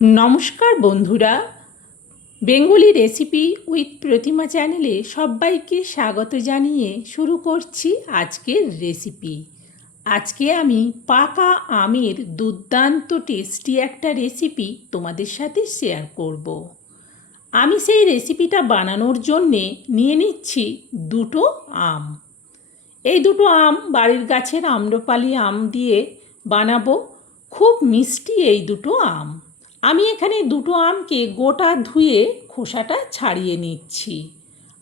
নমস্কার বন্ধুরা, Bengali recipe with প্রতিমা চ্যানেলে সবাইকে স্বাগত জানিয়ে শুরু করছি আজকের রেসিপি। আজকে আমি পাকা আমের দুর্দান্ত টেস্টি একটা রেসিপি তোমাদের সাথে শেয়ার করব। আমি সেই রেসিপিটা বানানোর জন্যে নিয়ে নিচ্ছি দুটো আম। এই দুটো আম বাড়ির গাছের আম্রপালি আম দিয়ে বানাবো। খুব মিষ্টি এই দুটো আম। আমি এখানে দুটো আমকে গোটা ধুয়ে খোসাটা ছাড়িয়ে নিচ্ছি।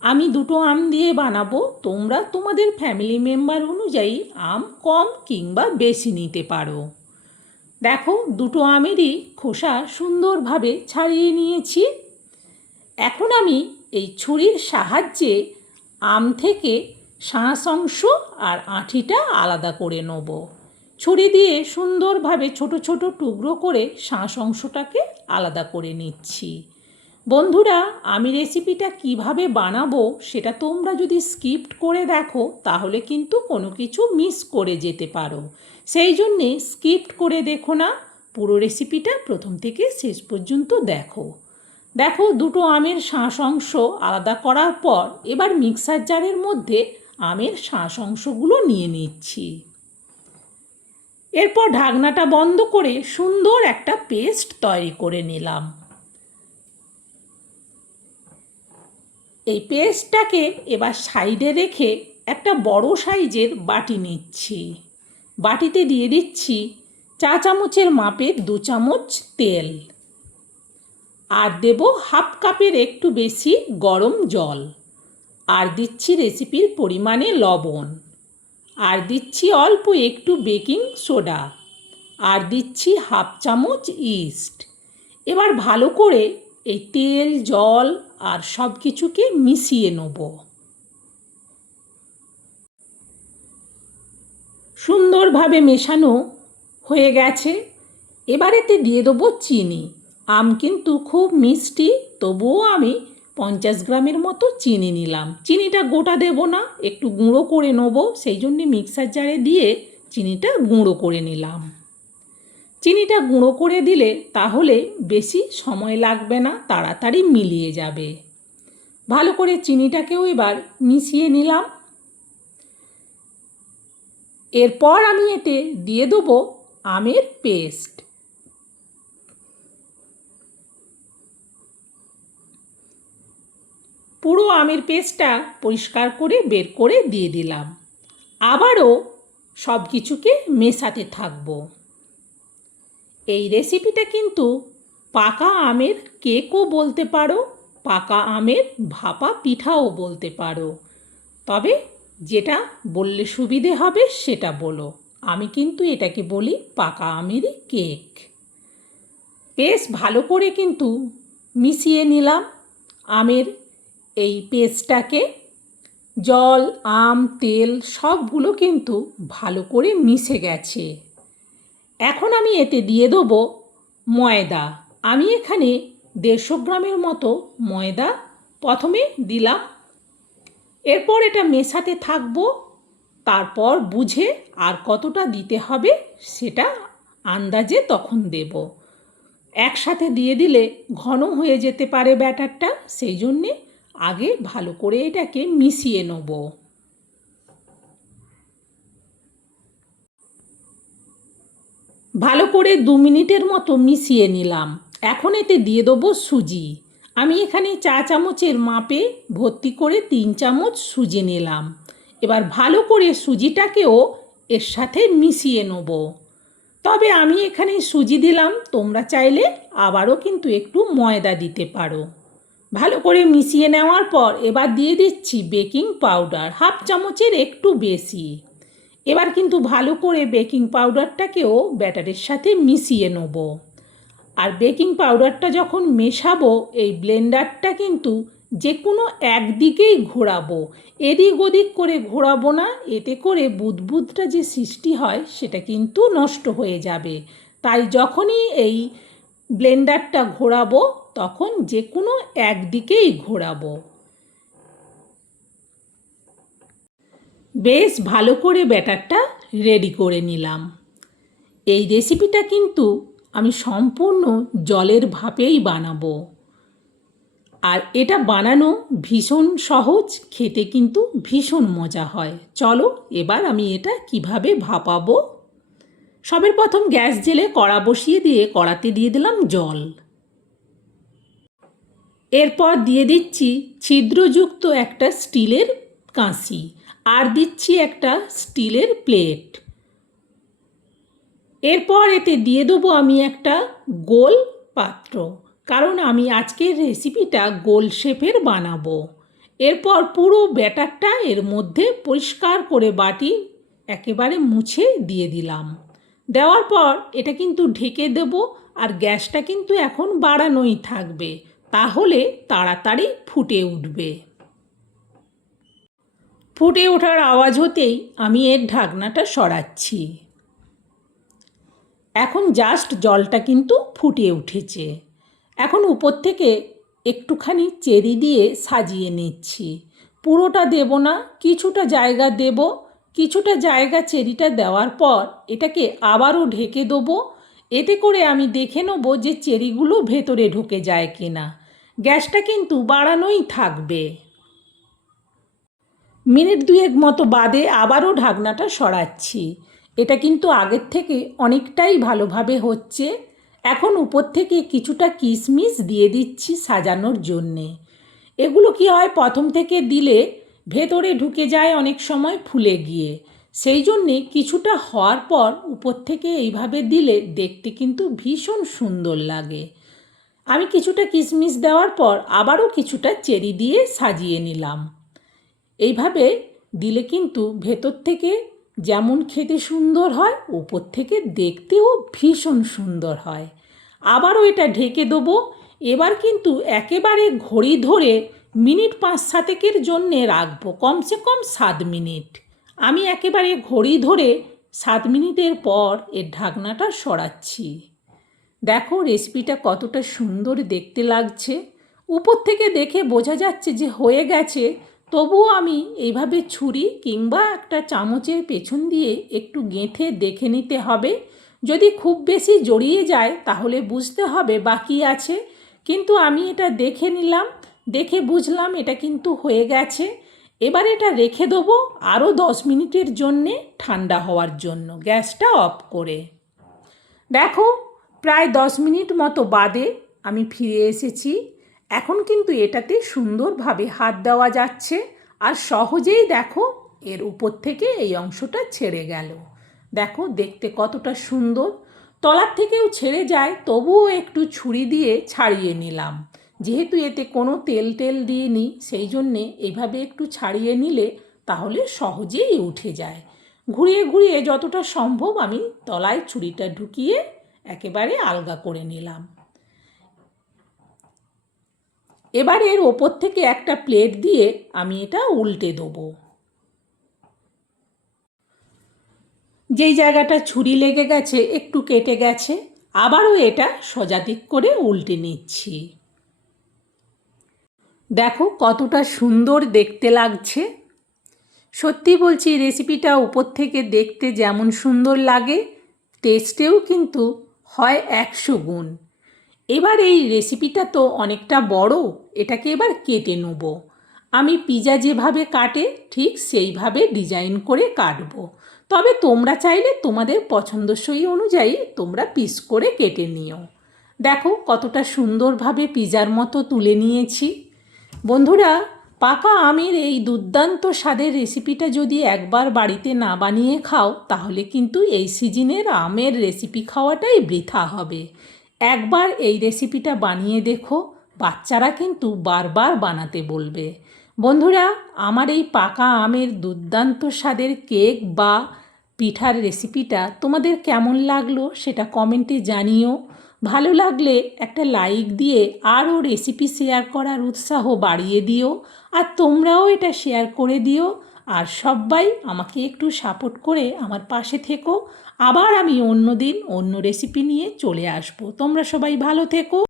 আমি দুটো আম দিয়ে বানাবো, তোমরা তোমাদের ফ্যামিলি মেম্বার অনুযায়ী আম কম কিংবা বেশি নিতে পারো। দেখো, দুটো আমেরই খোসা সুন্দরভাবে ছাড়িয়ে নিয়েছি। এখন আমি এই ছুরির সাহায্যে আম থেকে শাঁস অংশ আর আঁটিটা আলাদা করে নেব। ছুরি দিয়ে সুন্দরভাবে ছোট ছোট টুকরো করে শাঁস অংশটাকে আলাদা করে নিচ্ছি। বন্ধুরা, আমি রেসিপিটা কিভাবে বানাবো সেটা তোমরা যদি স্কিপ্ট করে দেখো তাহলে কিন্তু কোনো কিছু মিস করে যেতে পারো। সেই জন্যে স্কিপ্ট করে দেখো না, পুরো রেসিপিটা প্রথম থেকে শেষ পর্যন্ত দেখো। দেখো, দুটো আমের শাঁস অংশ আলাদা করার পর এবার মিক্সার জারের মধ্যে আমের শাঁস অংশগুলো নিয়ে নিচ্ছি। এরপর ঢাকনাটা বন্ধ করে সুন্দর একটা পেস্ট তৈরি করে নিলাম। এই পেস্টটাকে এবার সাইডে রেখে একটা বড় সাইজের বাটি নিচ্ছি। বাটিতে দিয়ে দিচ্ছি চা চামচের মাপের 2 চামচ তেল, আর দেব হাফ কাপের একটু বেশি গরম জল, আর দিচ্ছি রেসিপির পরিমাণে লবণ, আর দিচ্ছি অল্প একটু বেকিং সোডা, আর দিচ্ছি হাফ চামচ ইস্ট। এবার ভালো করে এই তেল, জল আর সব কিছুকে মিশিয়ে নেব। সুন্দরভাবে মেশানো হয়ে গেছে। এবার এতে দিয়ে দেবো চিনি। আম কিন্তু খুব মিষ্টি, তবুও আমি 50 গ্রামের মতো চিনি নিলাম। চিনিটা গোটা দেব না, একটু গুঁড়ো করে নেব, সেই জন্যে মিক্সার জারে দিয়ে চিনিটা গুঁড়ো করে নিলাম। চিনিটা গুঁড়ো করে দিলে তাহলে বেশি সময় লাগবে না, তাড়াতাড়ি মিলিয়ে যাবে। ভালো করে চিনিটাকেও এবার মিশিয়ে নিলাম। এরপর আমি এতে দিয়ে দেবো আমের পেস্ট। পুরো আমের পেস্টটা পরিষ্কার করে বের করে দিয়ে দিলাম। আবারও সব কিছুকে মেশাতে থাকবো। এই রেসিপিটা কিন্তু পাকা আমের কেকও বলতে পারো, পাকা আমের ভাপা পিঠাও বলতে পারো, তবে যেটা বললে সুবিধে হবে সেটা বলো। আমি কিন্তু এটাকে বলি পাকা আমেরই কেক। বেশ ভালো করে কিন্তু মিশিয়ে নিলাম আমের এই পেস্টটাকে। জল, আম, তেল সবগুলো কিন্তু ভালো করে মিশে গেছে। এখন আমি এতে দিয়ে দেবো ময়দা। আমি এখানে 150 গ্রামের মতো ময়দা প্রথমে দিলাম। এরপর এটা মেশাতে থাকবো, তারপর বুঝে আর কতটা দিতে হবে সেটা আন্দাজে তখন দেব। একসাথে দিয়ে দিলে ঘন হয়ে যেতে পারে ব্যাটারটা, সেই জন্যে আগে ভালো করে এটাকে মিশিয়ে নেব। ভালো করে 2 মিনিটের মতো মিশিয়ে নিলাম। এখন এতে দিয়ে দেবো সুজি। আমি এখানে চা চামচের মাপে ভর্তি করে 3 চামচ সুজি নিলাম। এবার ভালো করে সুজিটাকেও এর সাথে মিশিয়ে নেব। তবে আমি এখানে সুজি দিলাম, তোমরা চাইলে আবারও কিন্তু একটু ময়দা দিতে পারো। ভালো করে মিশিয়ে নেওয়ার পর এবার দিয়ে দিচ্ছি বেকিং পাউডার, হাফ চামচের একটু বেশি। এবার কিন্তু ভালো করে বেকিং পাউডারটাকেও ব্যাটারের সাথে মিশিয়ে নেব। আর বেকিং পাউডারটা যখন মেশাবো, এই ব্লেন্ডারটা কিন্তু যে কোনো একদিকেই ঘোরাবো, এদিক ওদিক করে ঘোরাবো না, এতে করে বুদবুদটা যে সৃষ্টি হয় সেটা কিন্তু নষ্ট হয়ে যাবে। তাই যখনই এই ব্লেন্ডারটা ঘোরাবো তখন যে কোনো একদিকেই ঘোরাবো। বেশ ভালো করে ব্যাটারটা রেডি করে নিলাম। এই রেসিপিটা কিন্তু আমি সম্পূর্ণ জলের ভাপেই বানাবো। আর এটা বানানো ভীষণ সহজ, খেতে কিন্তু ভীষণ মজা হয়। চলো এবার আমি এটা কিভাবে ভাপাবো। সবের প্রথম গ্যাস জেলে কড়া বসিয়ে দিয়ে কড়াতে দিয়ে দিলাম জল। এরপর দিয়ে দিচ্ছি ছিদ্রযুক্ত একটা স্টিলের কাঁচি, আর দিচ্ছি একটা স্টিলের প্লেট। এরপর এতে দিয়ে দেবো আমি একটা গোল পাত্র, কারণ আমি আজকের রেসিপিটা গোল শেপের বানাবো। এরপর পুরো ব্যাটারটা এর মধ্যে পরিষ্কার করে বাটি একেবারে মুছে দিয়ে দিলাম। দেওয়ার পর এটা কিন্তু ঢেকে দেব, আর গ্যাসটা কিন্তু এখন বাড়ানোই থাকবে, তাহলে তাড়াতাড়ি ফুটে উঠবে। ফুটে ওঠার আওয়াজ হতেই আমি এর ঢাকনাটা সরাচ্ছি। এখন জাস্ট জলটা কিন্তু ফুটে উঠেছে। এখন উপর থেকে একটুখানি চেরি দিয়ে সাজিয়ে নিচ্ছি। পুরোটা দেব না, কিছুটা জায়গা দেব। কিছুটা জায়গা চেরিটা দেওয়ার পর এটাকে আবারও ঢেকে দেবো। এতে করে আমি দেখে নেব যে চেরিগুলো ভেতরে ঢুকে যায় কিনা। গ্যাসটা কিন্তু বাড়ানোই থাকবে। মিনিট দুয়েক মতো বাদে আবারও ঢাকনাটা সরাচ্ছি। এটা কিন্তু আগের থেকে অনেকটাই ভালোভাবে হচ্ছে। এখন উপর থেকে কিছুটা কিশমিশ দিয়ে দিচ্ছি সাজানোর জন্যে। এগুলো কি হয়, প্রথম থেকে দিলে ভেতরে ঢুকে যায় অনেক সময় ফুলে গিয়ে, সেই জন্যে কিছুটা হওয়ার পর উপর থেকে এইভাবে দিলে দেখতে কিন্তু ভীষণ সুন্দর লাগে। আমি কিছুটা কিশমিশ দেওয়ার পর আবারও কিছুটা চেরি দিয়ে সাজিয়ে নিলাম। এইভাবে দিলে কিন্তু ভেতর থেকে যেমন খেতে সুন্দর হয়, উপর থেকে দেখতেও ভীষণ সুন্দর হয়। আবারও এটা ঢেকে দেবো। এবার কিন্তু একেবারে ঘড়ি ধরে মিনিট 5-7 জন্যে রাখবো, কমসে কম 7 মিনিট। আমি একেবারে ঘড়ি ধরে 7 মিনিটের পর এর ঢাকনাটা সরাচ্ছি। দেখো রেসিপিটা কতটা সুন্দর দেখতে লাগছে। উপর থেকে দেখে বোঝা যাচ্ছে যে হয়ে গেছে, তবুও আমি এইভাবে ছুরি কিংবা একটা চামচের পেছন দিয়ে একটু গেঁথে দেখে নিতে হবে। যদি খুব বেশি জড়িয়ে যায় তাহলে বুঝতে হবে বাকি আছে, কিন্তু আমি এটা দেখে নিলাম, দেখে বুঝলাম এটা কিন্তু হয়ে গেছে। এবার এটা রেখে দেবো আরও 10 মিনিটের জন্যে ঠান্ডা হওয়ার জন্য, গ্যাসটা অফ করে। দেখো প্রায় 10 মিনিট মতো বাদে আমি ফিরে এসেছি। এখন কিন্তু এটাতে সুন্দরভাবে হাত দেওয়া যাচ্ছে, আর সহজেই দেখো এর উপর থেকে এই অংশটা ছেড়ে গেল। দেখো দেখতে কতটা সুন্দর, তলার থেকেও ছেড়ে যায়, তবুও একটু ছুরি দিয়ে ছাড়িয়ে নিলাম। যেহেতু এতে কোনো তেল দিইনি, সেই জন্যে এইভাবে একটু ছাড়িয়ে নিলে তাহলে সহজেই উঠে যায়। ঘুরিয়ে ঘুরিয়ে যতটা সম্ভব আমি তলায় ছুরিটা ঢুকিয়ে একেবারে আলগা করে নিলাম। এবার এর ওপর থেকে একটা প্লেট দিয়ে আমি এটা উল্টে দেবো। যেই জায়গাটা ছুরি লেগে গেছে, একটু কেটে গেছে, আবারও এটা সোজা দিক করে উল্টে নিচ্ছি। দেখো কতটা সুন্দর দেখতে লাগছে। সত্যি বলছি, রেসিপিটা উপর থেকে দেখতে যেমন সুন্দর লাগে, টেস্টেও কিন্তু হয় 100 গুণ। এবার এই রেসিপিটা তো অনেকটা বড়, এটাকে এবার কেটে নেব। আমি পিৎজা যেভাবে কাটে ঠিক সেইভাবে ডিজাইন করে কাটবো। তবে তোমরা চাইলে তোমাদের পছন্দসই অনুযায়ী তোমরা পিস করে কেটে নিও। দেখো কতটা সুন্দরভাবে পিৎজার মতো তুলে নিয়েছি। বন্ধুরা, পাকা আমের এই দুর্দান্ত স্বাদের রেসিপিটা যদি একবার বাড়িতে না বানিয়ে খাও, তাহলে কিন্তু এই সিজনের আমের রেসিপি খাওয়াটাই বৃথা হবে। একবার এই রেসিপিটা বানিয়ে দেখো, বাচ্চারা কিন্তু বারবার বানাতে বলবে। বন্ধুরা, আমার এই পাকা আমের দুর্দান্ত স্বাদের কেক বা পিঠার রেসিপিটা তোমাদের কেমন লাগলো সেটা কমেন্টে জানিও। ভালো লাগলে একটা লাইক দিয়ে আরও রেসিপি শেয়ার করার উৎসাহ বাড়িয়ে দিও, আর তোমরাও এটা শেয়ার করে দিও। আর সবাই আমাকে একটু সাপোর্ট করে আমার পাশে থেকো। আবার আমি অন্য দিন অন্য রেসিপি নিয়ে চলে আসবো। তোমরা সবাই ভালো থেকো।